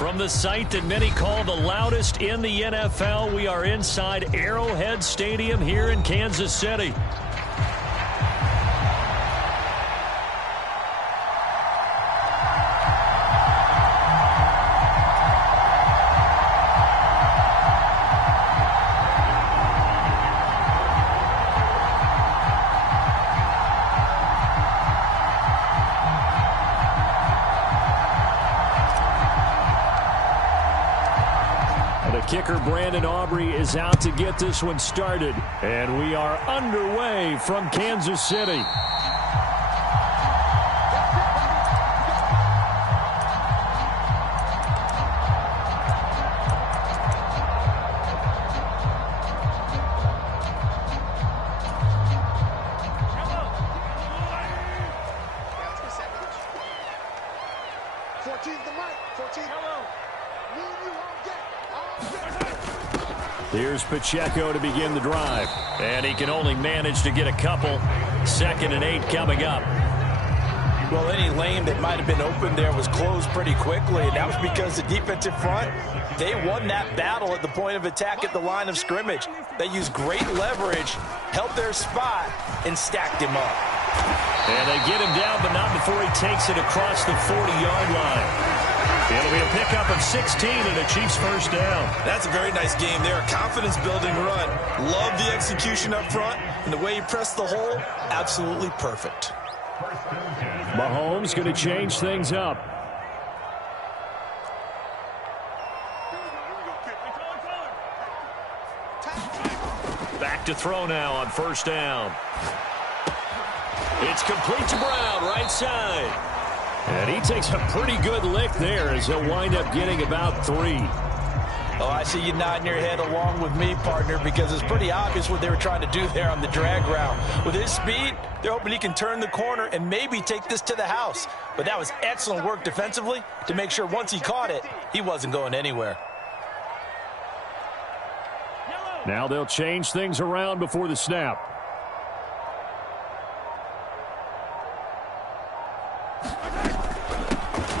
From the site that many call the loudest in the NFL, we are inside Arrowhead Stadium here in Kansas City. Kicker Brandon Aubrey is out to get this one started. And we are underway from Kansas City. Here's Pacheco to begin the drive. And he can only manage to get a couple. 2nd and 8 coming up. Well, any lane that might have been open there was closed pretty quickly. And that was because the defensive front, they won that battle at the point of attack at the line of scrimmage. They used great leverage, held their spot, and stacked him up. And they get him down, but not before he takes it across the 40-yard line. It'll be a pickup of 16 and a Chiefs first down. That's a very nice game there. Confidence-building run. Love the execution up front. And the way he pressed the hole, absolutely perfect. Mahomes going to change things up. Back to throw now on first down. It's complete to Brown, right side. And he takes a pretty good lick there as he'll wind up getting about 3. Oh, I see you nodding your head along with me, partner, because it's pretty obvious what they were trying to do there on the drag route. With his speed, they're hoping he can turn the corner and maybe take this to the house. But that was excellent work defensively to make sure once he caught it, he wasn't going anywhere. Now they'll change things around before the snap.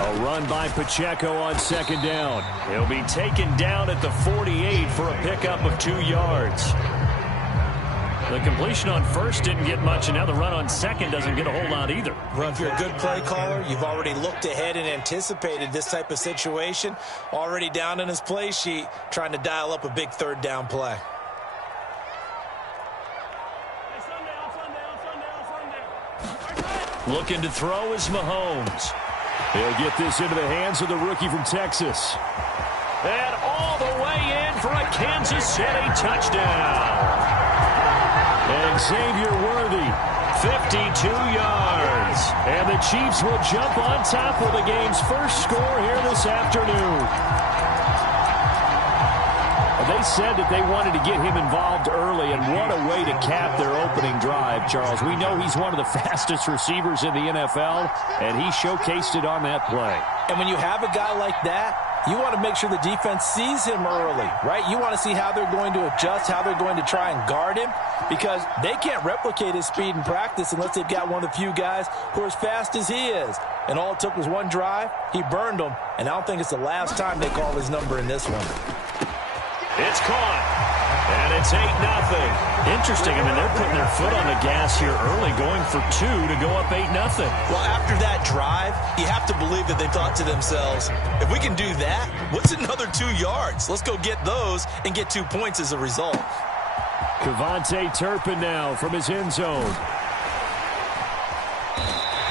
A run by Pacheco on 2nd down. He'll be taken down at the 48 for a pickup of 2 yards. The completion on first didn't get much, and now the run on 2nd doesn't get a whole lot either. Well, if you're a good play caller, you've already looked ahead and anticipated this type of situation. Already down in his play sheet, trying to dial up a big 3rd down play. Looking to throw is Mahomes. He'll get this into the hands of the rookie from Texas. And all the way in for a Kansas City touchdown. And Xavier Worthy, 52 yards. And the Chiefs will jump on top with the game's first score here this afternoon. They said that they wanted to get him involved early, and what a way to cap their opening drive, Charles. We know he's one of the fastest receivers in the NFL, and he showcased it on that play. And when you have a guy like that, you want to make sure the defense sees him early, right? You want to see how they're going to adjust, how they're going to try and guard him, because they can't replicate his speed in practice unless they've got one of the few guys who are as fast as he is. And all it took was one drive. He burned them, and I don't think it's the last time they call his number in this one. It's caught, and it's 8-0. Interesting. I mean, they're putting their foot on the gas here early, going for 2 to go up 8-0. Well, after that drive, you have to believe that they thought to themselves, if we can do that, what's another 2 yards? Let's go get those and get 2 points as a result. Kevontae Turpin now from his end zone.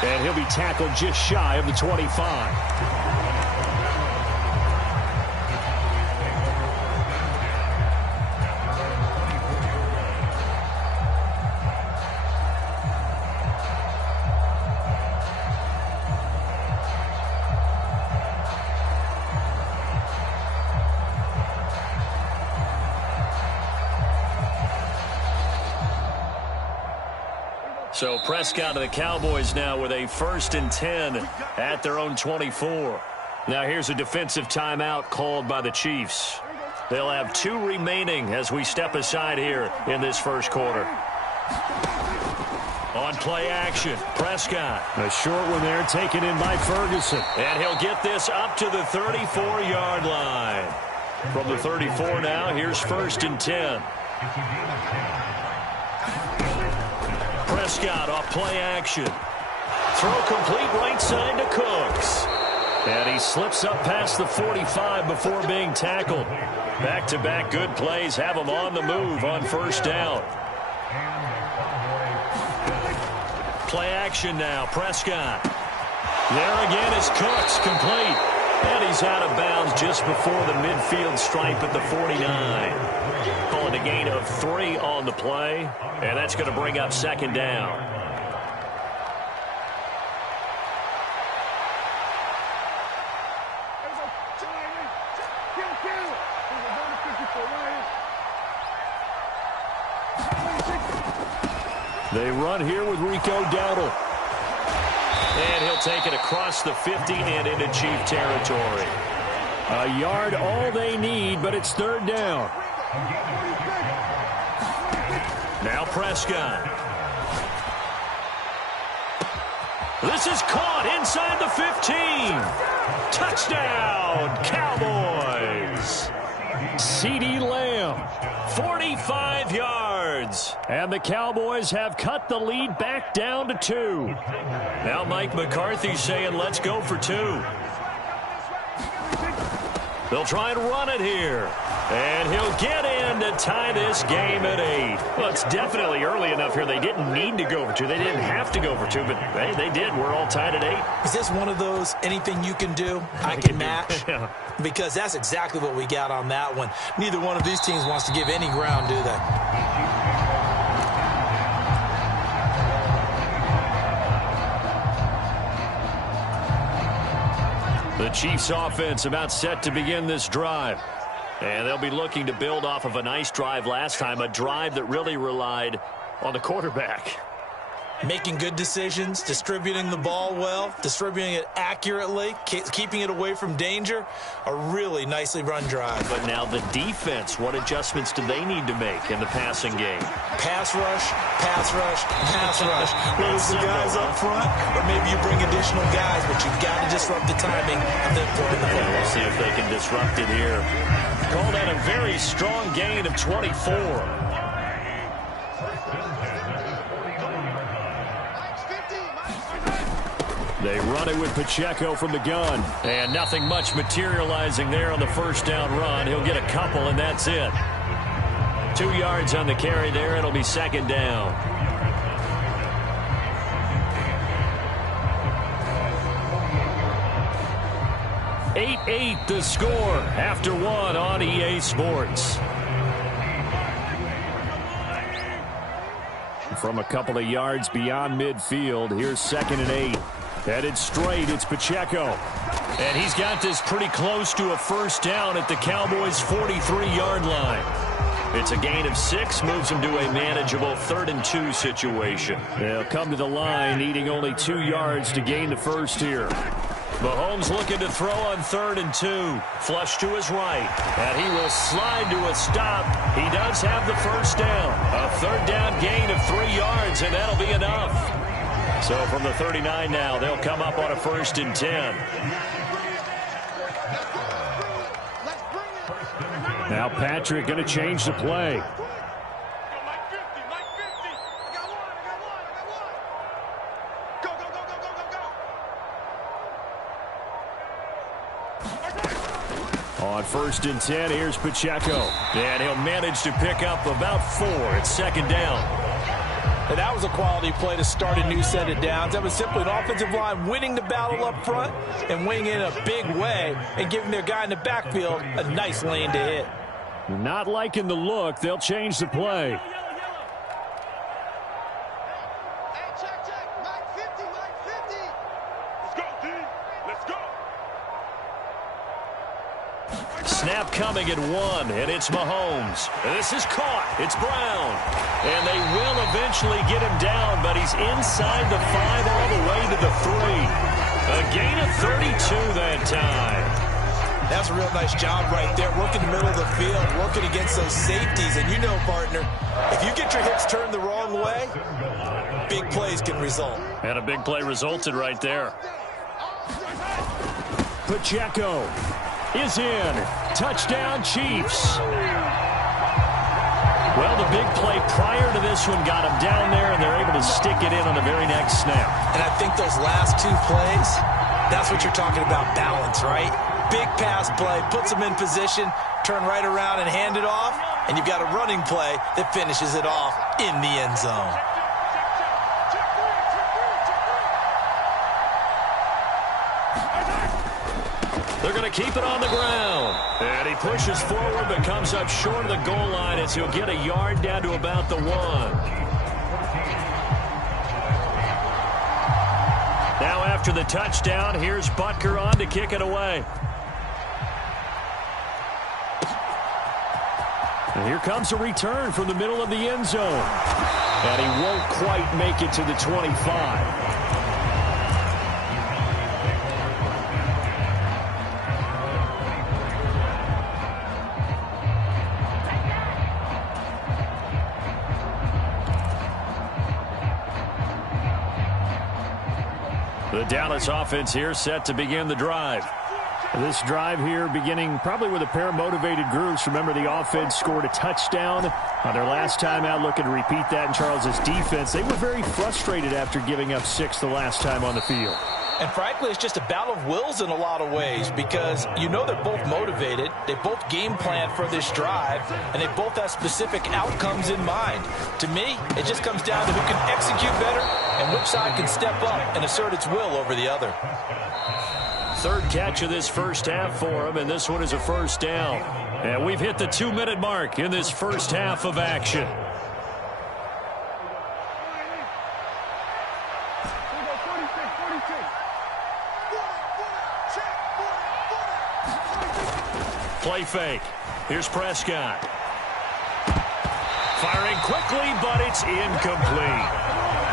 And he'll be tackled just shy of the 25. So Prescott of the Cowboys now with a 1st and 10 at their own 24. Now here's a defensive timeout called by the Chiefs. They'll have 2 remaining as we step aside here in this first quarter. On play action, Prescott. A short one there taken in by Ferguson. And he'll get this up to the 34-yard line. From the 34 now, here's 1st and 10. Prescott off play action. Throw complete right side to Cooks. And he slips up past the 45 before being tackled. Back-to-back good plays have him on the move on 1st down. Play action now, Prescott. There again is Cooks, complete. And he's out of bounds just before the midfield stripe at the 49. Calling a gain of 3 on the play, and that's going to bring up 2nd down. They run here with Rico Dowdle. And he'll take it across the 50 and into Chief territory. A yard all they need, but it's 3rd down. Now Prescott. This is caught inside the 15. Touchdown, Cowboys. CeeDee Lamb, 45 yards. And the Cowboys have cut the lead back down to 2. Now Mike McCarthy saying, let's go for 2. They'll try and run it here. And he'll get in to tie this game at 8. Well, it's definitely early enough here. They didn't need to go for 2. They didn't have to go for 2, but hey, they did. We're all tied at 8. Is this one of those anything you can do, I can match? Yeah. Because that's exactly what we got on that one. Neither one of these teams wants to give any ground, do they? The Chiefs offense about set to begin this drive. And they'll be looking to build off of a nice drive last time, a drive that really relied on the quarterback. Making good decisions, distributing the ball well, distributing it accurately, keeping it away from danger. A really nicely run drive. But now the defense, what adjustments do they need to make in the passing game? Pass rush, pass rush, pass rush. Whether it's the guys up front, or maybe you bring additional guys, but you've got to disrupt the timing of them putting the football. We'll see if they can disrupt it here. Called out a very strong gain of 24. They run it with Pacheco from the gun. And nothing much materializing there on the 1st down run. He'll get a couple, and that's it. 2 yards on the carry there. It'll be 2nd down. (8-8) the score after 1 on EA Sports. From a couple of yards beyond midfield, here's 2nd and 8. Headed straight, it's Pacheco. And he's got this pretty close to a 1st down at the Cowboys' 43-yard line. It's a gain of 6, moves him to a manageable 3rd and 2 situation. They'll come to the line, needing only 2 yards to gain the 1st here. Mahomes looking to throw on 3rd and 2. Flush to his right. And he will slide to a stop. He does have the 1st down. A 3rd down gain of 3 yards, and that'll be enough. So from the 39 now, they'll come up on a 1st and 10. Now Patrick going to change the play. On 1st and 10, here's Pacheco. And he'll manage to pick up about 4. It's 2nd down. And that was a quality play to start a new set of downs. That was simply an offensive line winning the battle up front and winning in a big way and giving their guy in the backfield a nice lane to hit. Not liking the look. They'll change the play. Snap coming at 1, and it's Mahomes. This is caught. It's Brown. And they will eventually get him down, but he's inside the 5 all the way to the 3. A gain of 32 that time. That's a real nice job right there. Working the middle of the field working against those safeties. And you know, partner, if you get your hips turned the wrong way, big plays can result. And a big play resulted right there. Pacheco is in. Touchdown, Chiefs. Well, the big play prior to this one got them down there, and they're able to stick it in on the very next snap. And I think those last two plays, that's what you're talking about, balance, right? Big pass play, puts them in position, turn right around and hand it off, and you've got a running play that finishes it off in the end zone. They're going to keep it on the ground. And he pushes forward but comes up short of the goal line as he'll get a yard down to about the 1. Now after the touchdown, here's Butker on to kick it away. And here comes a return from the middle of the end zone. And he won't quite make it to the 25. The Dallas offense here set to begin the drive. This drive here beginning probably with a pair of motivated groups. Remember, the offense scored a touchdown on their last time out. Looking to repeat that in Charles's defense. They were very frustrated after giving up 6 the last time on the field. And frankly, it's just a battle of wills in a lot of ways because you know they're both motivated. They both game plan for this drive, and they both have specific outcomes in mind. To me, it just comes down to who can execute better and which side can step up and assert its will over the other. Third catch of this first half for him, and this one is a first down. And we've hit the 2-minute mark in this first half of action. Play fake. Here's Prescott. Firing quickly, but it's incomplete.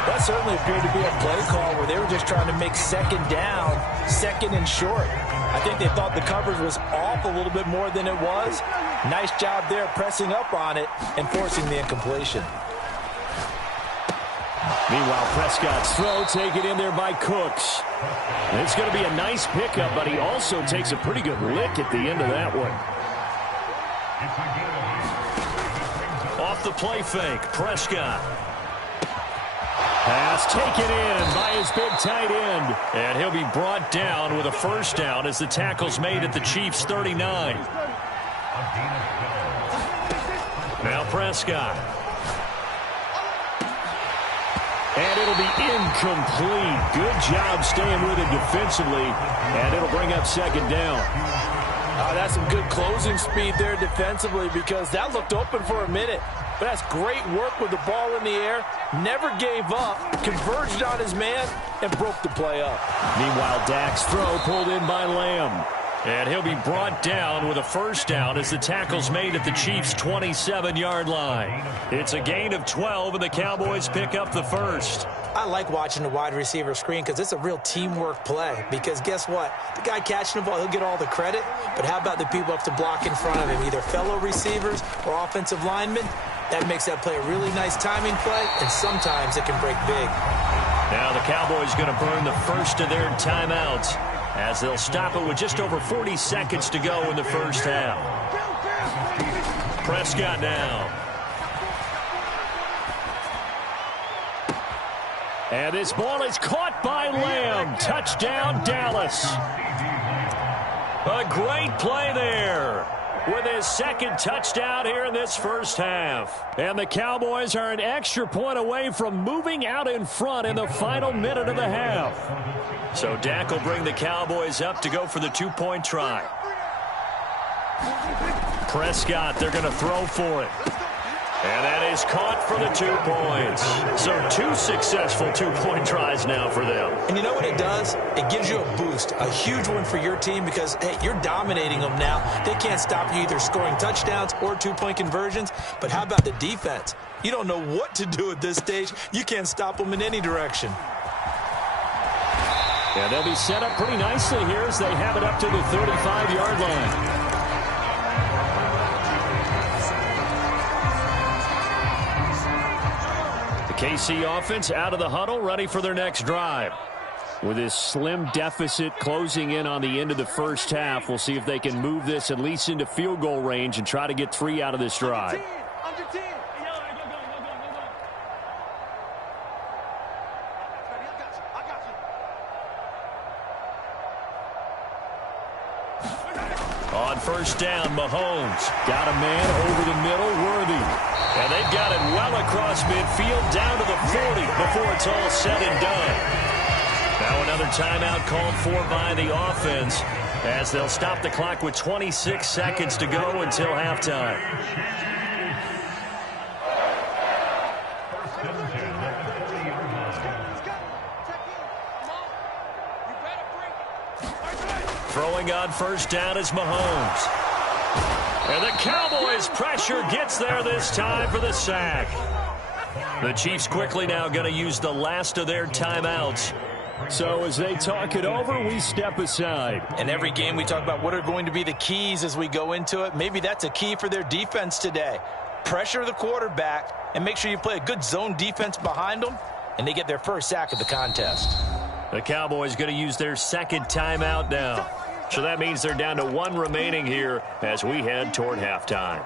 That certainly appeared to be a play call where they were just trying to make second down, second and short. I think they thought the coverage was off a little bit more than it was. Nice job there pressing up on it and forcing the incompletion. Meanwhile, Prescott's throw taken in there by Cooks. It's going to be a nice pickup, but he also takes a pretty good lick at the end of that one. Off the play fake, Prescott. Pass taken in by his big tight end. And he'll be brought down with a first down as the tackle's made at the Chiefs' 39. Now Prescott. And it'll be incomplete. Good job staying with it defensively. And it'll bring up second down. That's some good closing speed there defensively because that looked open for a minute. But that's great work with the ball in the air. Never gave up. Converged on his man and broke the play up. Meanwhile, Dak's throw pulled in by Lamb. And he'll be brought down with a first down as the tackle's made at the Chiefs' 27-yard line. It's a gain of 12, and the Cowboys pick up the first. I like watching the wide receiver screen because it's a real teamwork play. Because guess what? The guy catching the ball, he'll get all the credit. But how about the people up to block in front of him, either fellow receivers or offensive linemen? That makes that play a really nice timing play, and sometimes it can break big. Now the Cowboys going to burn the first of their timeouts as they'll stop it with just over 40 seconds to go in the first half. Prescott now. And this ball is caught by Lamb. Touchdown, Dallas. A great play there with his second touchdown here in this first half. And the Cowboys are an extra point away from moving out in front in the final minute of the half. So Dak will bring the Cowboys up to go for the two-point try. Prescott, they're going to throw for it. And that is caught for the 2 points. So 2 successful two-point tries now for them. And you know what it does? It gives you a boost, a huge one for your team because, hey, you're dominating them now. They can't stop you either scoring touchdowns or two-point conversions. But how about the defense? You don't know what to do at this stage. You can't stop them in any direction. And they'll be set up pretty nicely here as they have it up to the 35-yard line. KC offense out of the huddle, ready for their next drive. With this slim deficit closing in on the end of the first half, we'll see if they can move this at least into field goal range and try to get 3 out of this drive. On first down, Mahomes got a man over the middle, Worthy. And they've got it well across midfield down to the 40 before it's all said and done. Now another timeout called for by the offense as they'll stop the clock with 26 seconds to go until halftime. Throwing on first down is Mahomes. And the Cowboys' pressure gets there this time for the sack. The Chiefs quickly now going to use the last of their timeouts. So as they talk it over, we step aside. In every game we talk about what are going to be the keys as we go into it. Maybe that's a key for their defense today. Pressure the quarterback and make sure you play a good zone defense behind them, and they get their first sack of the contest. The Cowboys going to use their second timeout now. So that means they're down to 1 remaining here as we head toward halftime.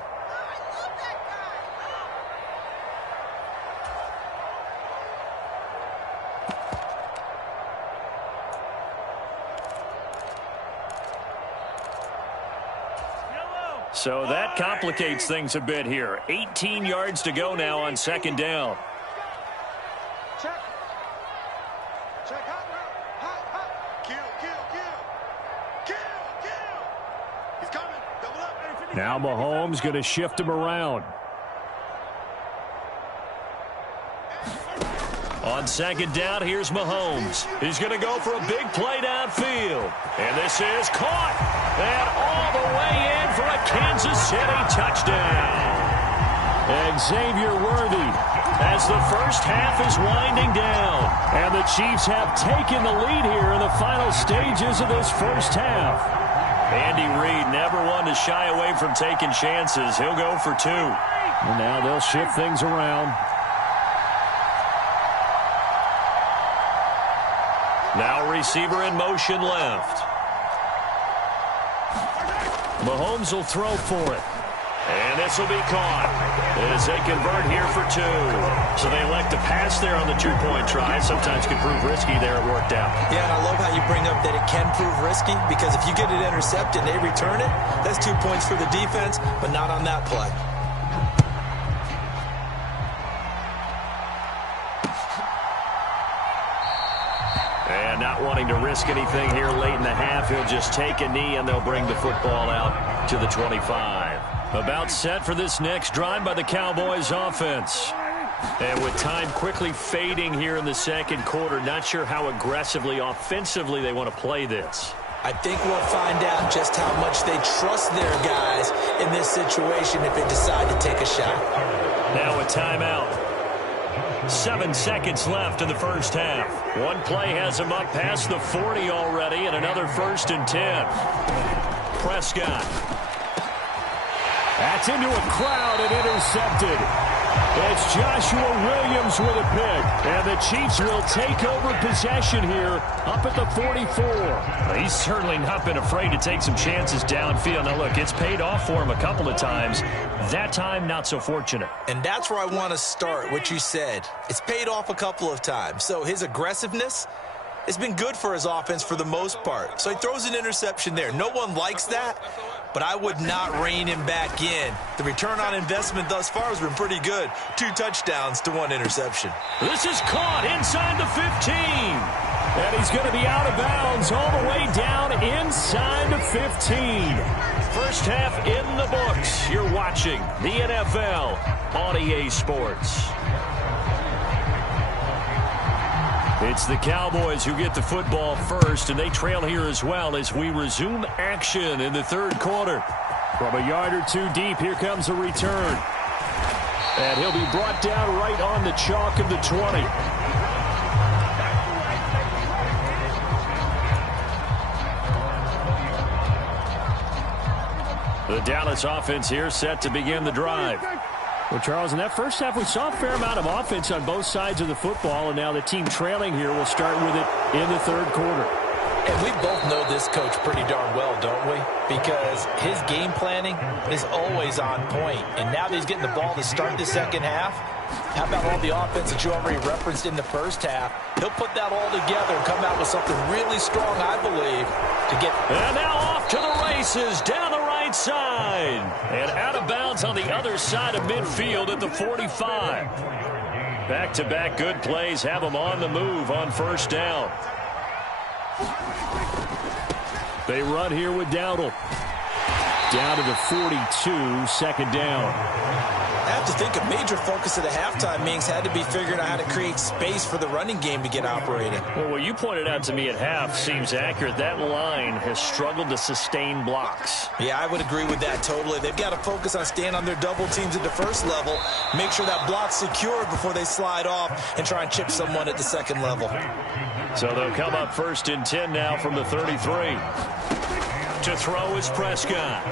So that complicates things a bit here. 18 yards to go now on second down. Check. Check. Hot. Kill. He's coming. Double up. Now Mahomes going to shift him around. On second down, here's Mahomes. He's going to go for a big play downfield. And this is caught. And all the way in for a Kansas City touchdown. Xavier Worthy as the first half is winding down. And the Chiefs have taken the lead here in the final stages of this first half. Andy Reid never one to shy away from taking chances. He'll go for 2. And now they'll shift things around. Now receiver in motion left. Mahomes will throw for it. And this will be caught as they convert here for 2. So they elect to pass there on the 2-point try. Sometimes can prove risky there. It worked out. Yeah, and I love how you bring up that it can prove risky, because if you get it intercepted and they return it, that's 2 points for the defense, but not on that play. And not wanting to risk anything here late in the half, he'll just take a knee and they'll bring the football out to the 25. About set for this next drive by the Cowboys offense. And with time quickly fading here in the second quarter, not sure how aggressively, offensively they want to play this. I think we'll find out just how much they trust their guys in this situation if they decide to take a shot. Now a timeout. 7 seconds left in the first half. One play has him up past the 40 already, and another 1st and 10. Prescott. That's into a crowd and intercepted. It's Joshua Williams with a pick. And the Chiefs will take over possession here up at the 44. He's certainly not been afraid to take some chances downfield. Now, look, it's paid off for him a couple of times. That time, not so fortunate. And that's where I want to start, what you said. It's paid off a couple of times. So his aggressiveness has been good for his offense for the most part. So he throws an interception there. No one likes that, but I would not rein him back in. The return on investment thus far has been pretty good. 2 touchdowns to 1 interception. This is caught inside the 15. And he's going to be out of bounds all the way down inside the 15. First half in the books. You're watching the NFL on EA Sports. It's the Cowboys who get the football first, and they trail here as well as we resume action in the third quarter. From a yard or 2 deep, here comes a return. And he'll be brought down right on the chalk of the 20. The Dallas offense here set to begin the drive. Well, Charles, in that first half, we saw a fair amount of offense on both sides of the football, and now the team trailing here will start with it in the third quarter. And we both know this coach pretty darn well, don't we? Because his game planning is always on point. And now that he's getting the ball to start the second half, how about all the offense that you already referenced in the first half? He'll put that all together and come out with something really strong, I believe, to get... And now off to the races, down the right side. And out of bounds on the other side of midfield at the 45. Back-to-back good plays have him on the move on first down. They run here with Dowdle. Down to the 42, second down. I have to think a major focus of the halftime meetings had to be figuring out how to create space for the running game to get operating. Well, what you pointed out to me at half seems accurate. That line has struggled to sustain blocks. Yeah, I would agree with that totally. They've got to focus on staying on their double teams at the first level, make sure that block's secured before they slide off and try and chip someone at the second level. So they'll come up 1st and 10 now from the 33. To throw is Prescott.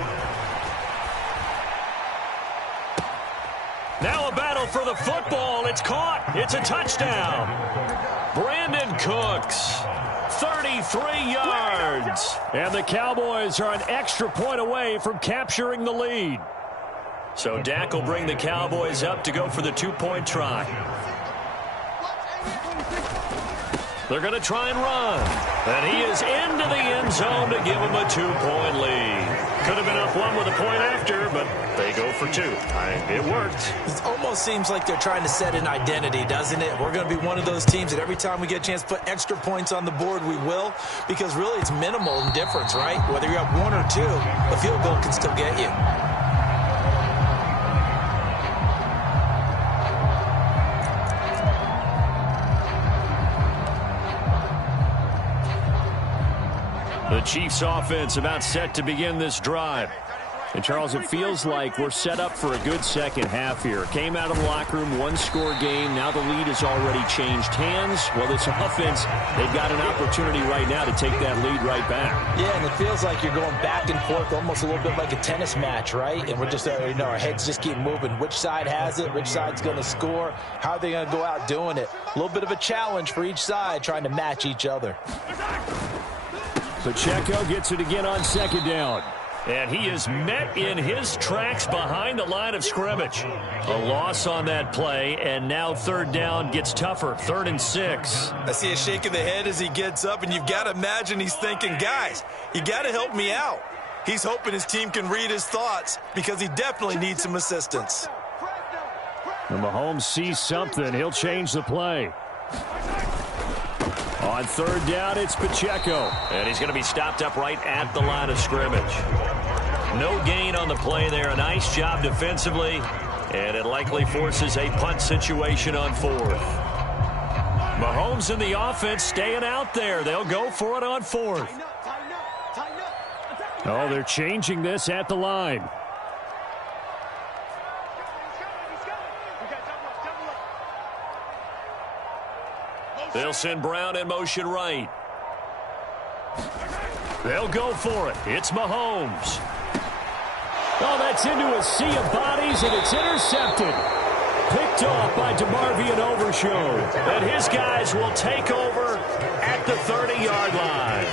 Now a battle for the football. It's caught. It's a touchdown. Brandon Cooks, 33 yards. And the Cowboys are an extra point away from capturing the lead. So Dak will bring the Cowboys up to go for the 2-point try. They're going to try and run. And he is into the end zone to give them a 2-point lead. Could have been up one with a point after, but they go for 2. It worked. It almost seems like they're trying to set an identity, doesn't it? We're going to be one of those teams that every time we get a chance to put extra points on the board, we will. Because really it's minimal in difference, right? Whether you're up 1 or 2, a field goal can still get you. The Chiefs offense about set to begin this drive. And, Charles, it feels like we're set up for a good second half here. Came out of the locker room, 1-score game. Now the lead has already changed hands. Well, this offense, they've got an opportunity right now to take that lead right back. Yeah, and it feels like you're going back and forth almost a little bit like a tennis match, right? And we're just, our heads just keep moving. Which side has it? Which side's going to score? How are they going to go out doing it? A little bit of a challenge for each side trying to match each other. Pacheco gets it again on second down. And he is met in his tracks behind the line of scrimmage. A loss on that play, and now third down gets tougher. 3rd and 6. I see a shake of the head as he gets up, and you've got to imagine he's thinking, guys, you got to help me out. He's hoping his team can read his thoughts because he definitely needs some assistance. And Mahomes sees something. He'll change the play. On third down, it's Pacheco. And he's going to be stopped up right at the line of scrimmage. No gain on the play there. A nice job defensively. And it likely forces a punt situation on 4th. Mahomes and the offense staying out there. They'll go for it on 4th. Oh, they're changing this at the line. They'll send Brown in motion right. They'll go for it. It's Mahomes. Oh, that's into a sea of bodies, and it's intercepted. Picked off by DeMarvion Overshown. And his guys will take over at the 30-yard line.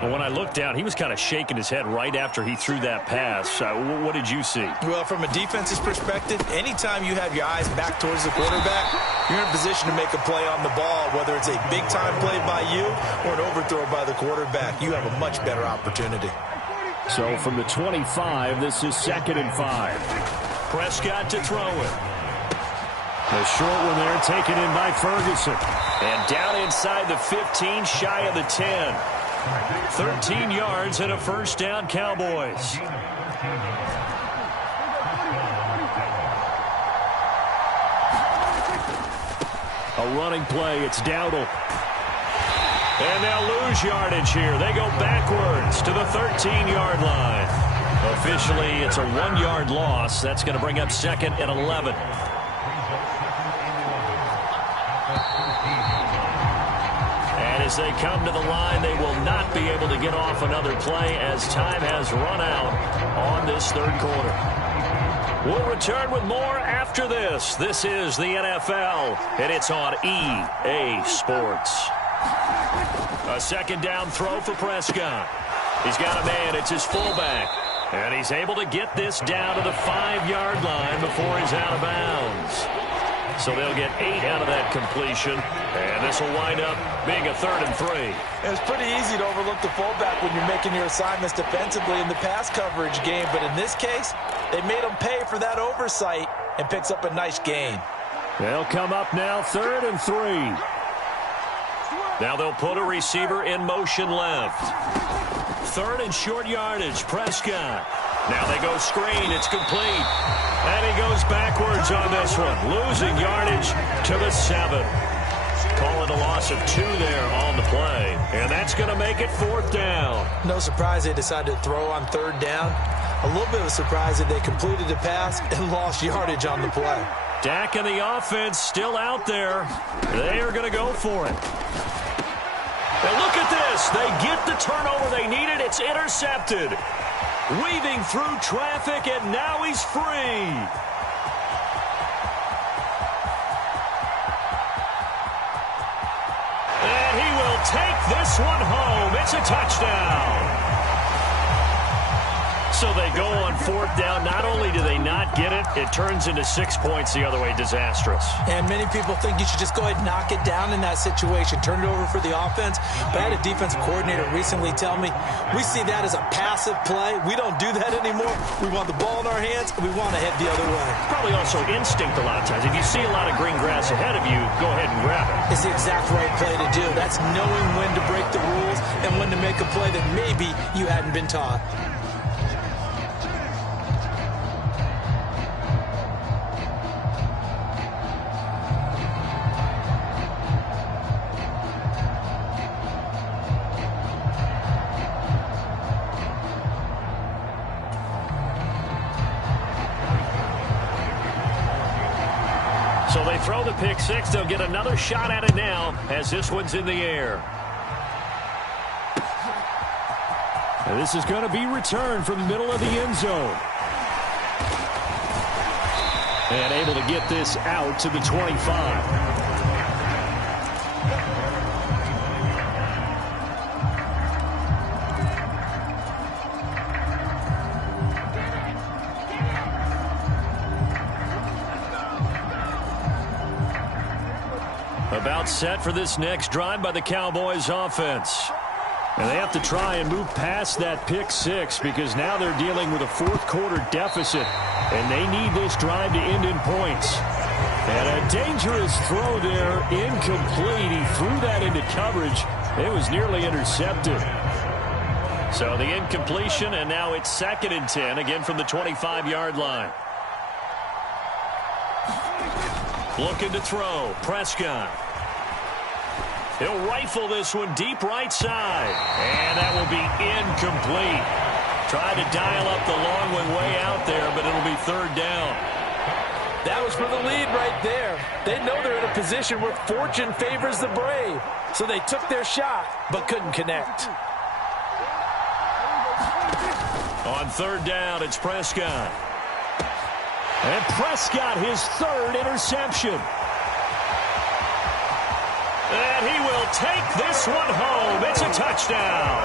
But when I looked down, he was kind of shaking his head right after he threw that pass. What did you see? Well, from a defense's perspective, anytime you have your eyes back towards the quarterback, you're in a position to make a play on the ball, whether it's a big-time play by you or an overthrow by the quarterback. You have a much better opportunity. So from the 25, this is 2nd and 5. Prescott to throw it. The short one there taken in by Ferguson. And down inside the 15, shy of the 10. 13 yards and a first down, Cowboys. A running play, it's Dowdle. And they'll lose yardage here. They go backwards to the 13-yard line. Officially, it's a 1-yard loss. That's going to bring up 2nd and 11. As they come to the line, they will not be able to get off another play as time has run out on this third quarter. We'll return with more after this. This is the NFL, and it's on EA Sports. A second down throw for Prescott. He's got a man. It's his fullback. And he's able to get this down to the 5-yard line before he's out of bounds. So they'll get 8 out of that completion. And this will wind up being a 3rd and 3. It's pretty easy to overlook the fullback when you're making your assignments defensively in the pass coverage game. But in this case, they made him pay for that oversight and picks up a nice gain. They'll come up now 3rd and 3. Now they'll put a receiver in motion left. 3rd and short yardage, Prescott. Now they go screen. It's complete. And he goes backwards on this one. Losing yardage to the 7. Call it a loss of 2 there on the play. And that's going to make it 4th down. No surprise they decided to throw on 3rd down. A little bit of a surprise that they completed the pass and lost yardage on the play. Dak and the offense still out there. They are going to go for it. And look at this. They get the turnover they needed. It's intercepted. Weaving through traffic, and now he's free. And he will take this one home. It's a touchdown. So they go on 4th down. Not only do they not get it, it turns into 6 points the other way. Disastrous. And many people think you should just go ahead and knock it down in that situation. Turn it over for the offense. But I had a defensive coordinator recently tell me, we see that as a passive play. We don't do that anymore. We want the ball in our hands, and we want to head the other way. Probably also instinct a lot of times. If you see a lot of green grass ahead of you, go ahead and grab it. It's the exact right play to do. That's knowing when to break the rules and when to make a play that maybe you hadn't been taught. So they throw the pick 6. They'll get another shot at it now as this one's in the air. And this is going to be returned from the middle of the end zone. And able to get this out to the 25. About set for this next drive by the Cowboys offense. And they have to try and move past that pick 6 because now they're dealing with a 4th quarter deficit. And they need this drive to end in points. And a dangerous throw there, incomplete. He threw that into coverage. It was nearly intercepted. So the incompletion, and now it's 2nd and 10, again from the 25-yard line. Looking to throw, Prescott. He'll rifle this one deep right side. And that will be incomplete. Tried to dial up the long one way out there, but it'll be 3rd down. That was for the lead right there. They know they're in a position where fortune favors the brave. So they took their shot, but couldn't connect. On 3rd down, it's Prescott. And Prescott, his 3rd interception. And he will take this one home. It's a touchdown.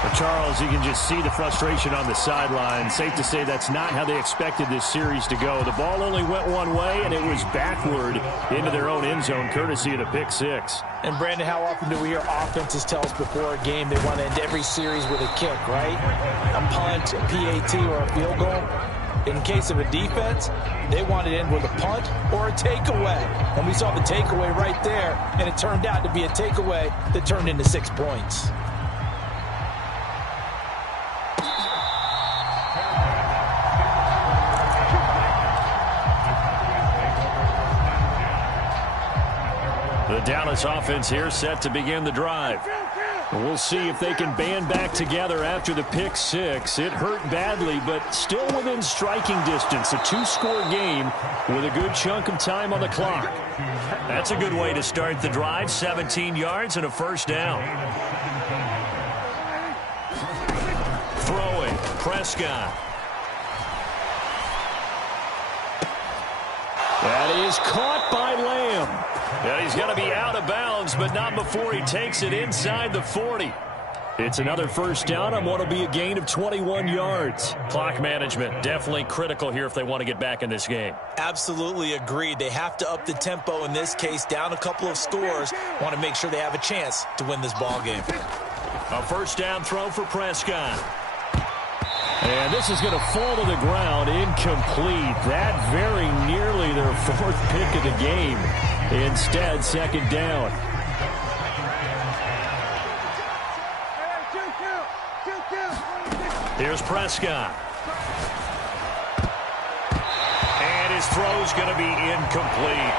For Charles, you can just see the frustration on the sideline. Safe to say that's not how they expected this series to go. The ball only went one way, and it was backward into their own end zone, courtesy of the pick 6. And, Brandon, how often do we hear offenses tell us before a game they want to end every series with a kick, right? A punt, a PAT, or a field goal. In case of a defense, they want to end with a punt or a takeaway. And we saw the takeaway right there, and it turned out to be a takeaway that turned into 6 points. The Dallas offense here set to begin the drive. We'll see if they can band back together after the pick 6. It hurt badly, but still within striking distance. A 2-score game with a good chunk of time on the clock. That's a good way to start the drive. 17 yards and a 1st down. Throwing, Prescott. is caught by Lamb. And he's going to be out of bounds, but not before he takes it inside the 40. It's another first down on what will be a gain of 21 yards. Clock management definitely critical here if they want to get back in this game. Absolutely agreed. They have to up the tempo in this case, down a couple of scores. Want to make sure they have a chance to win this ball game. A first down throw for Prescott. And this is going to fall to the ground, incomplete. That very nearly their fourth pick of the game. Instead, second down. Here's Prescott. And his throw's going to be incomplete.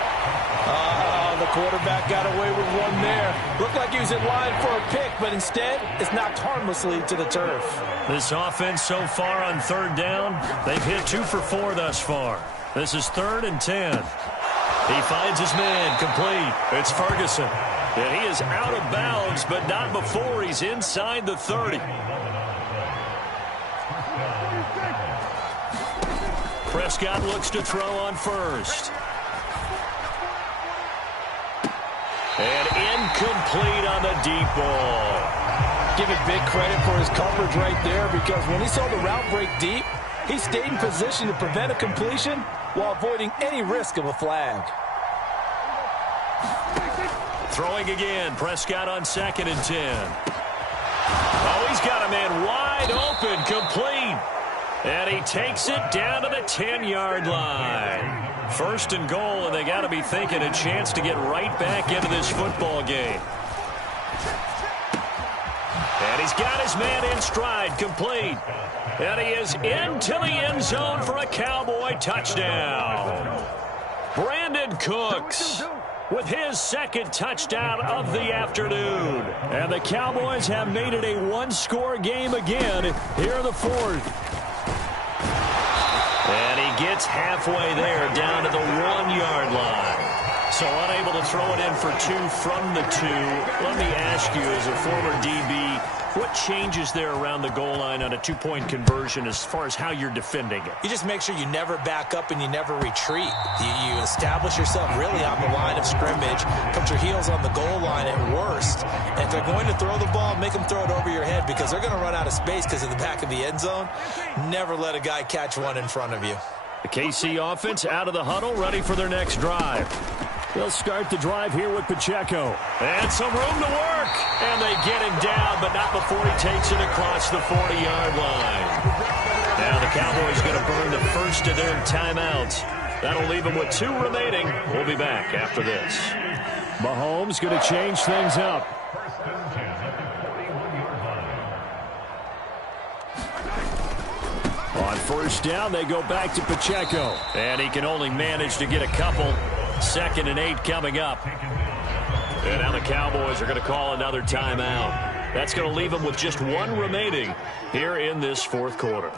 The quarterback got away with one there. Looked like he was in line for a pick, but instead, it's knocked harmlessly to the turf. This offense so far on third down, they've hit 2 for 4 thus far. This is 3rd and 10. He finds his man, complete. It's Ferguson. And he is out of bounds, but not before he's inside the 30. Prescott looks to throw on first. And incomplete on the deep ball. Give it big credit for his coverage right there, because when he saw the route break deep, he stayed in position to prevent a completion while avoiding any risk of a flag. Throwing again, Prescott on 2nd and 10. Oh, he's got a man wide open, complete. And he takes it down to the 10-yard line. 1st and goal, and they got to be thinking a chance to get right back into this football game. And he's got his man in stride, complete. And he is into the end zone for a Cowboy touchdown. Brandon Cooks with his 2nd touchdown of the afternoon. And the Cowboys have made it a one-score game again here in the 4th. And he gets halfway there, down to the 1-yard line. So unable to throw it in for 2 from the 2. Let me ask you, as a former DB, what changes there around the goal line on a 2-point conversion as far as how you're defending it? You just make sure you never back up and you never retreat. You establish yourself really on the line of scrimmage, put your heels on the goal line at worst. And if they're going to throw the ball, make them throw it over your head, because they're going to run out of space because of the back of the end zone. Never let a guy catch one in front of you. The KC offense out of the huddle, ready for their next drive. They'll start the drive here with Pacheco. And some room to work. And they get him down, but not before he takes it across the 40-yard line. Now the Cowboys going to burn the first of their timeouts. That'll leave them with 2 remaining. We'll be back after this. Mahomes going to change things up. On first down, they go back to Pacheco. And he can only manage to get a couple. 2nd and 8 coming up. And now the Cowboys are going to call another timeout. That's going to leave them with just 1 remaining here in this 4th quarter.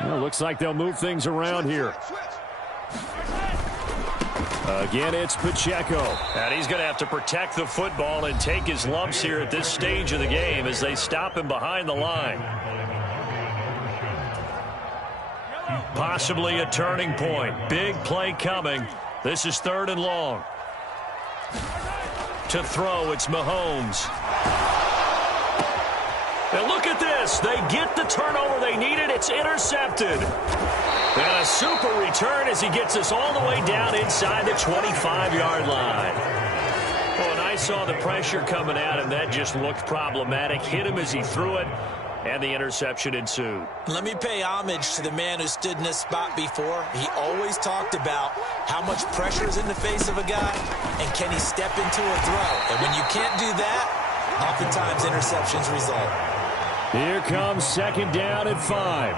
Well, looks like they'll move things around here. Again, it's Pacheco. And he's going to have to protect the football and take his lumps here at this stage of the game as they stop him behind the line. Possibly a turning point. Big play coming. This is 3rd and long. To throw, it's Mahomes. And look at this. They get the turnover they needed. It's intercepted. And a super return as he gets us all the way down inside the 25-yard line. Oh, and I saw the pressure coming at him. That just looked problematic. Hit him as he threw it. And the interception ensued. Let me pay homage to the man who stood in this spot before. He always talked about how much pressure is in the face of a guy and can he step into a throw. And when you can't do that, oftentimes interceptions result. Here comes 2nd down and 5.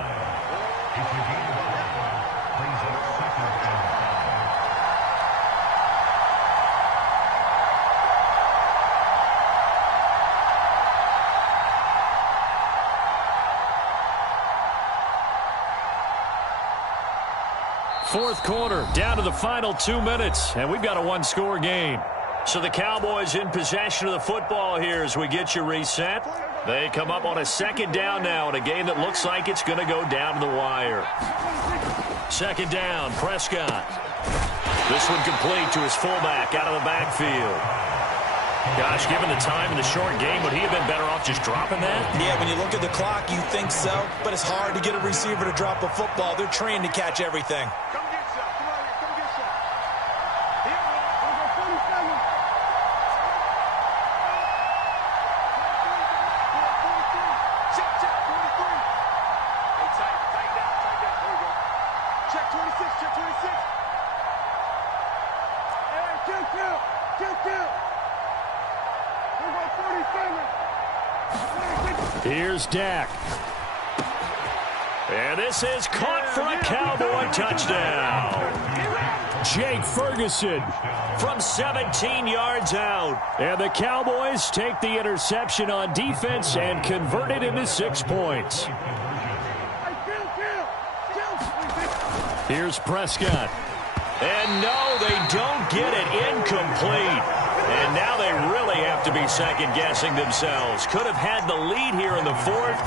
Fourth quarter, down to the final 2 minutes, and we've got a 1-score game. So the Cowboys in possession of the football here as we get you reset. They come up on a second down now in a game that looks like it's going to go down to the wire. Second down, Prescott. This one complete to his fullback out of the backfield. Gosh, given the time in the short game, would he have been better off just dropping that? Yeah, when you look at the clock, you think so. But it's hard to get a receiver to drop a football. They're trained to catch everything. Come get some. Come on here. Come get some. Here, we'll go 47. Check, check, 43. Hey, tight down. There we go. Check 26, check 26. Hey, kill. We'll go 47. Here's Dak. And this is caught for a Cowboy touchdown. Jake Ferguson from 17 yards out. And the Cowboys take the interception on defense and convert it into 6 points. Here's Prescott. And no, they don't get it. Incomplete. And now they really have to be second-guessing themselves. Could have had the lead here in the fourth.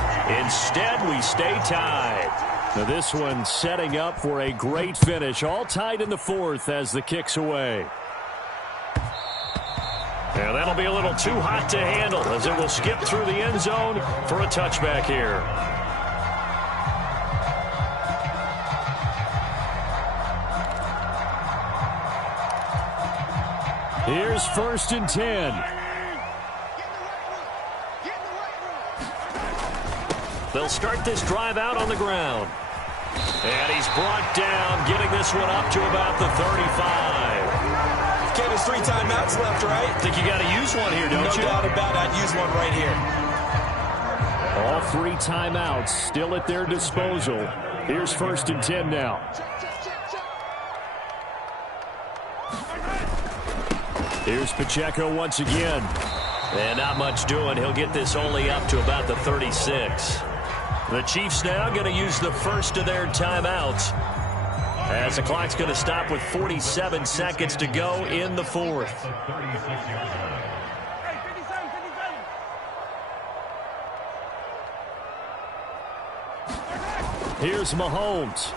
Instead, we stay tied. Now this one setting up for a great finish. All tied in the fourth as the kick's away. And that'll be a little too hot to handle as it will skip through the end zone for a touchback here. Here's 1st and 10. They'll start this drive out on the ground. And he's brought down, getting this one up to about the 35. Okay, there's 3 timeouts left, right? I think you got to use one here, don't you? No doubt about it. I'd use one right here. All 3 timeouts still at their disposal. Here's 1st and 10 now. Here's Pacheco once again. And not much doing. He'll get this only up to about the 36. The Chiefs now going to use the first of their timeouts as the clock's going to stop with 47 seconds to go in the fourth. Here's Mahomes.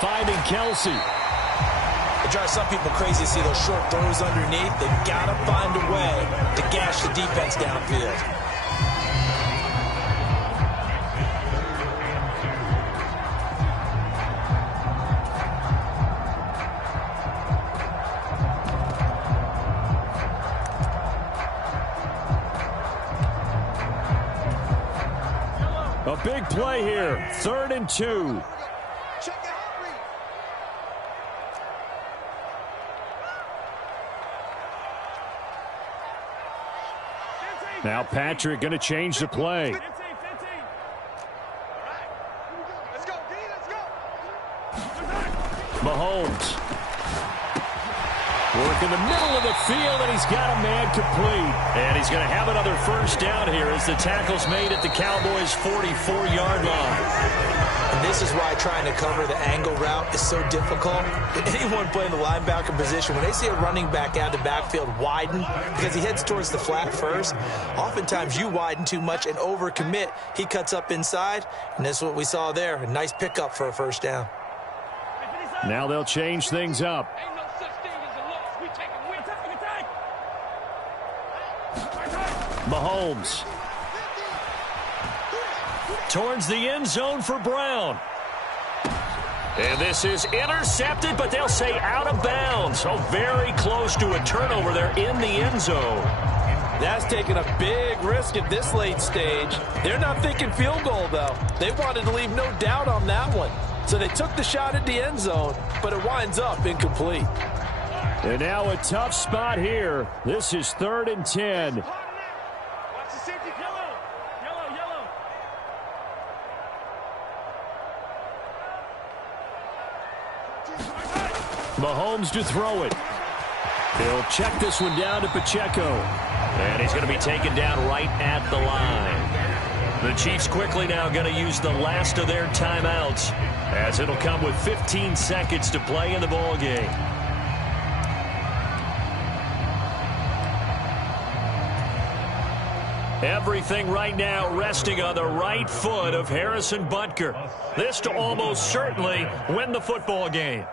Finding Kelsey. It drives some people crazy to see those short throws underneath. They've got to find a way to gash the defense downfield. A big play here. 3rd and 2. Now Patrick going to change the play. Mahomes. Work in the middle of the field, and he's got a man complete. And he's going to have another first down here as the tackle's made at the Cowboys' 44-yard line. And this is why trying to cover the angle route is so difficult. Anyone playing the linebacker position, when they see a running back out of the backfield widen because he heads towards the flat first, oftentimes you widen too much and overcommit. He cuts up inside, and that's what we saw there. A nice pickup for a first down. Now they'll change things up. Mahomes. Towards the end zone for Brown. And this is intercepted, but they'll say out of bounds. So very close to a turnover there in the end zone. That's taking a big risk at this late stage. They're not thinking field goal, though. They wanted to leave no doubt on that one. So they took the shot at the end zone, but it winds up incomplete. And now a tough spot here. This is 3rd and 10. Mahomes to throw it. He'll check this one down to Pacheco. And he's going to be taken down right at the line. The Chiefs quickly now going to use the last of their timeouts as it'll come with 15 seconds to play in the ball game. Everything right now resting on the right foot of Harrison Butker. This to almost certainly win the football game.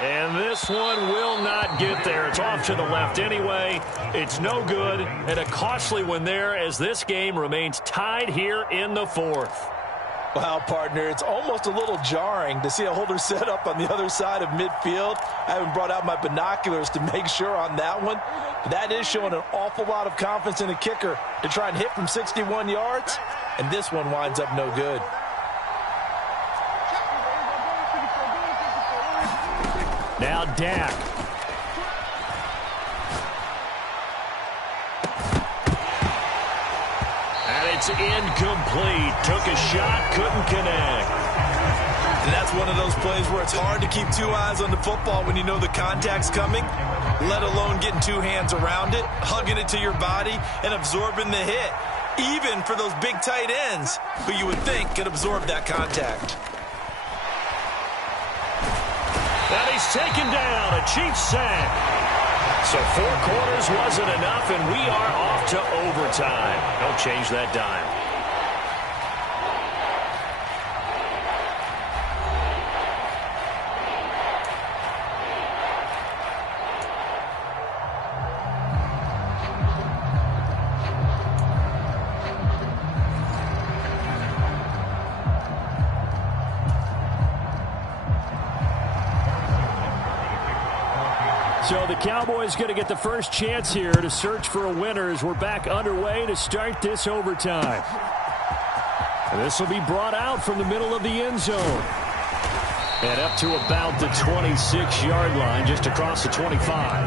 And this one will not get there. It's off to the left anyway. It's no good, and a costly one there as this game remains tied here in the fourth. Wow, partner, it's almost a little jarring to see a holder set up on the other side of midfield. I haven't brought out my binoculars to make sure on that one. But that is showing an awful lot of confidence in the kicker to try and hit from 61 yards, and this one winds up no good. Now Dak. And it's incomplete. Took a shot, couldn't connect. And that's one of those plays where it's hard to keep two eyes on the football when you know the contact's coming, let alone getting two hands around it, hugging it to your body, and absorbing the hit, even for those big tight ends who you would think could absorb that contact. And he's taken down, a Chiefs sack. So 4 quarters wasn't enough, and we are off to overtime. Don't change that dime. So the Cowboys going to get the first chance here to search for a winner as we're back underway to start this overtime. And this will be brought out from the middle of the end zone. And up to about the 26-yard line, just across the 25.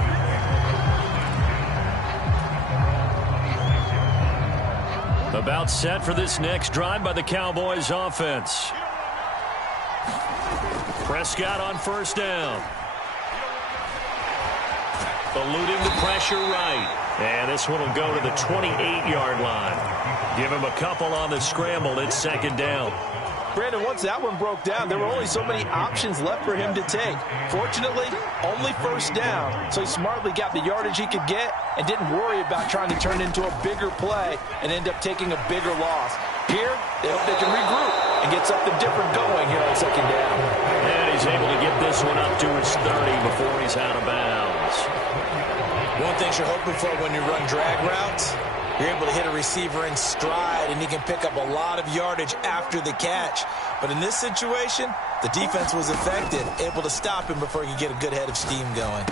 About set for this next drive by the Cowboys offense. Prescott on first down. Eluding the pressure right. And this one will go to the 28-yard line. Give him a couple on the scramble. It's second down. Brandon, once that one broke down, there were only so many options left for him to take. Fortunately, only first down, so he smartly got the yardage he could get and didn't worry about trying to turn it into a bigger play and end up taking a bigger loss. Here, they hope they can regroup and get something different going here on second down. And he's able to get this one up to his 30 before he's out of bounds. One thing you're hoping for when you run drag routes, you're able to hit a receiver in stride, and he can pick up a lot of yardage after the catch. But in this situation, the defense was effective, able to stop him before he could get a good head of steam going.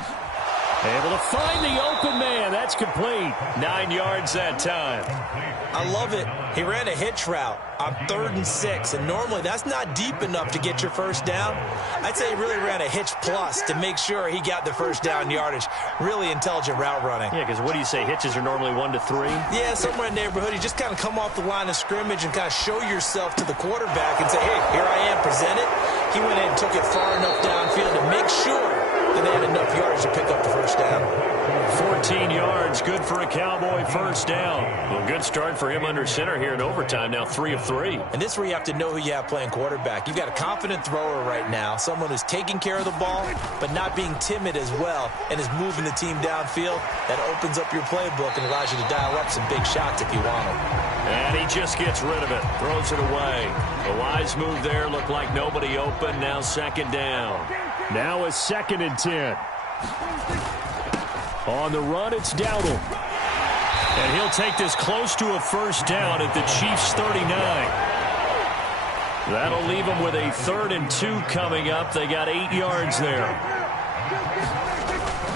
Able to find the open man. That's complete. 9 yards that time. I love it. He ran a hitch route on 3rd and 6, and normally that's not deep enough to get your first down. I'd say he really ran a hitch plus to make sure he got the first down yardage. Really intelligent route running. Yeah, because what do you say? Hitches are normally 1 to 3? Yeah, somewhere in the neighborhood. You just kind of come off the line of scrimmage and kind of show yourself to the quarterback and say, hey, here I am, present it. He went in and took it far enough downfield to make sure that they had enough yardage to pick up the first down. 14 yards, good for a Cowboy first down. Well, good start for him under center here in overtime, now 3 of 3. And this is where you have to know who you have playing quarterback. You've got a confident thrower right now, someone who's taking care of the ball, but not being timid as well, and is moving the team downfield. That opens up your playbook and allows you to dial up some big shots if you want them. And he just gets rid of it, throws it away. A wise move there, looked like nobody open, now second down. Now a 2nd and 10. On the run, it's Dowdle. And he'll take this close to a first down at the Chiefs' 39. That'll leave him with a 3rd and 2 coming up. They got 8 yards there.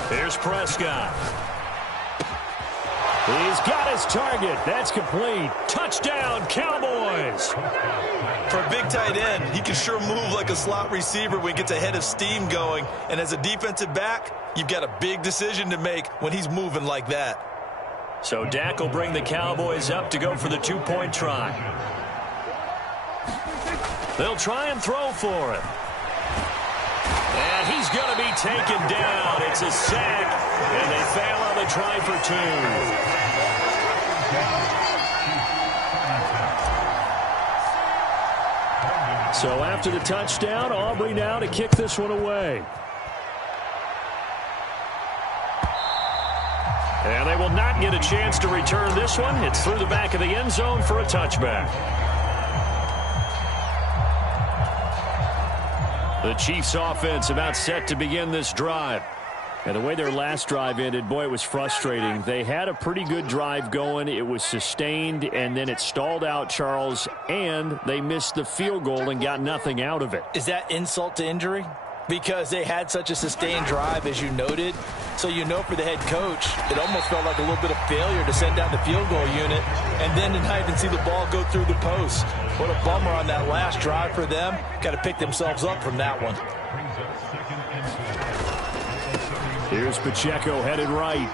Here's Prescott. He's got his target. That's complete. Touchdown, Cowboys. For a big tight end, he can sure move like a slot receiver when he gets a head of steam going. And as a defensive back, you've got a big decision to make when he's moving like that. So Dak will bring the Cowboys up to go for the 2-point try. They'll try and throw for it. And he's going to be taken down. It's a sack, and they fail on the try for 2. So after the touchdown, Aubrey now to kick this one away. And they will not get a chance to return this one. It's through the back of the end zone for a touchback. The Chiefs offense about set to begin this drive. And the way their last drive ended, boy, it was frustrating. They had a pretty good drive going. It was sustained, and then it stalled out, Charles, and they missed the field goal and got nothing out of it. Is that insult to injury? Because they had such a sustained drive, as you noted. So you know for the head coach, it almost felt like a little bit of failure to send down the field goal unit and then to not even see the ball go through the post. What a bummer on that last drive for them. Got to pick themselves up from that one. Here's Pacheco headed right.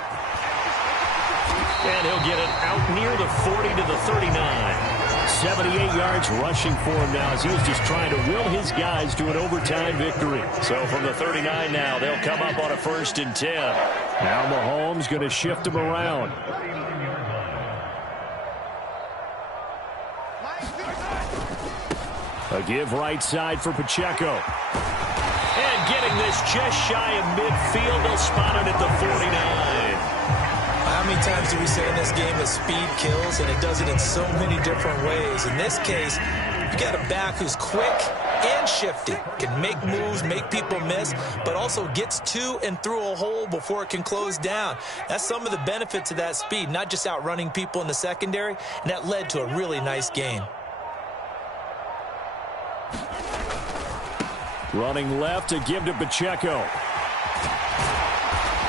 And he'll get it out near the 40 to the 39. 78 yards rushing for him now as he was just trying to will his guys to an overtime victory. So from the 39 now, they'll come up on a 1st and 10. Now Mahomes going to shift him around. A give right side for Pacheco. And getting this just shy of midfield, they'll spot it at the 49. How many times do we say in this game that speed kills, and it does it in so many different ways? In this case, you got a back who's quick and shifty, can make moves, make people miss, but also gets to and through a hole before it can close down. That's some of the benefits of that speed, not just outrunning people in the secondary, and that led to a really nice gain. Running left to give to Pacheco.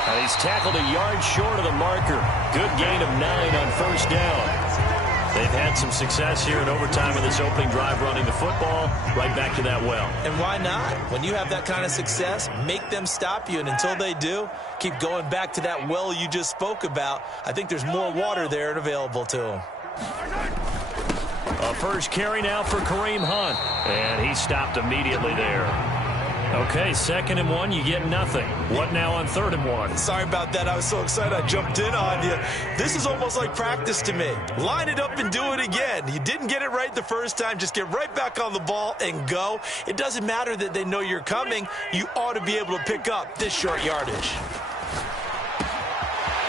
And he's tackled a yard short of the marker. Good gain of 9 on 1st down. They've had some success here in overtime in this opening drive running the football. Right back to that well. And why not? When you have that kind of success, make them stop you. And until they do, keep going back to that well you just spoke about. I think there's more water there and available to them. A first carry now for Kareem Hunt. And he stopped immediately there. Okay, 2nd and 1, you get nothing. What now on 3rd and 1? Sorry about that. I was so excited I jumped in on you. This is almost like practice to me. Line it up and do it again. You didn't get it right the first time. Just get right back on the ball and go. It doesn't matter that they know you're coming. You ought to be able to pick up this short yardage.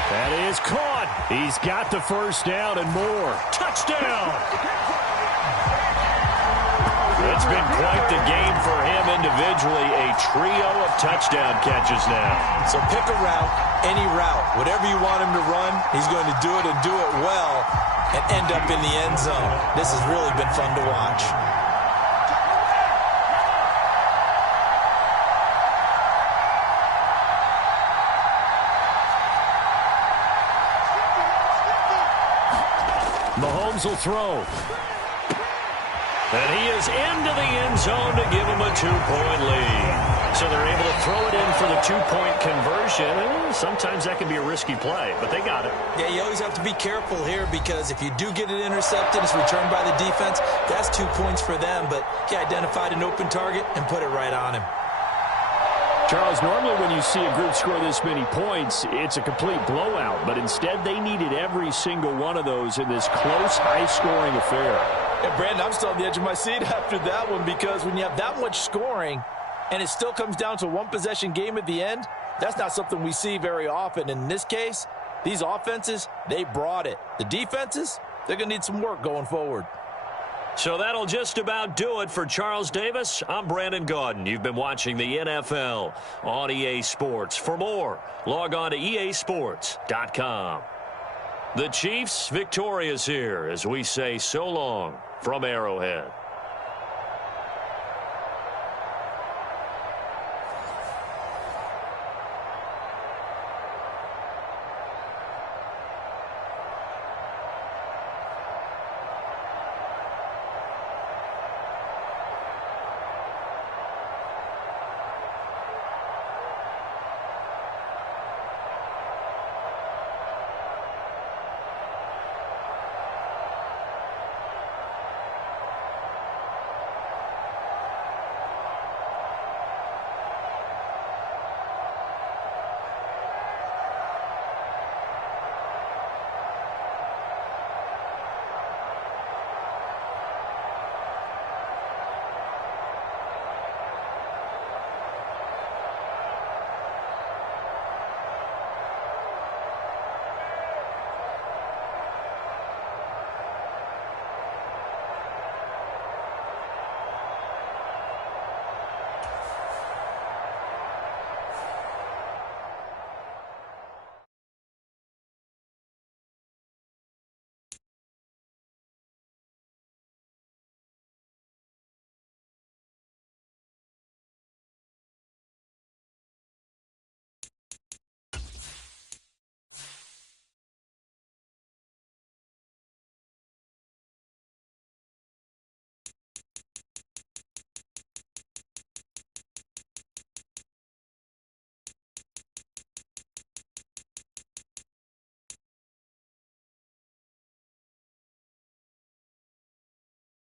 That is caught. He's got the 1st down and more. Touchdown! It's been quite the game for him individually. A trio of touchdown catches now. So pick a route, any route. Whatever you want him to run, he's going to do it and do it well and end up in the end zone. This has really been fun to watch. Mahomes will throw. And he is into the end zone to give him a 2-point lead. So they're able to throw it in for the 2-point conversion. Sometimes that can be a risky play, but they got it. Yeah, you always have to be careful here because if you do get it intercepted, it's returned by the defense. That's 2 points for them, but he identified an open target and put it right on him. Charles, normally when you see a group score this many points, it's a complete blowout. But instead, they needed every single one of those in this close, high-scoring affair. And Brandon, I'm still on the edge of my seat after that one because when you have that much scoring and it still comes down to a one-possession game at the end, that's not something we see very often. And in this case, these offenses, they brought it. The defenses, they're going to need some work going forward. So that'll just about do it for Charles Davis. I'm Brandon Gaudin. You've been watching the NFL on EA Sports. For more, log on to easports.com. The Chiefs victorious here as we say so long from Arrowhead.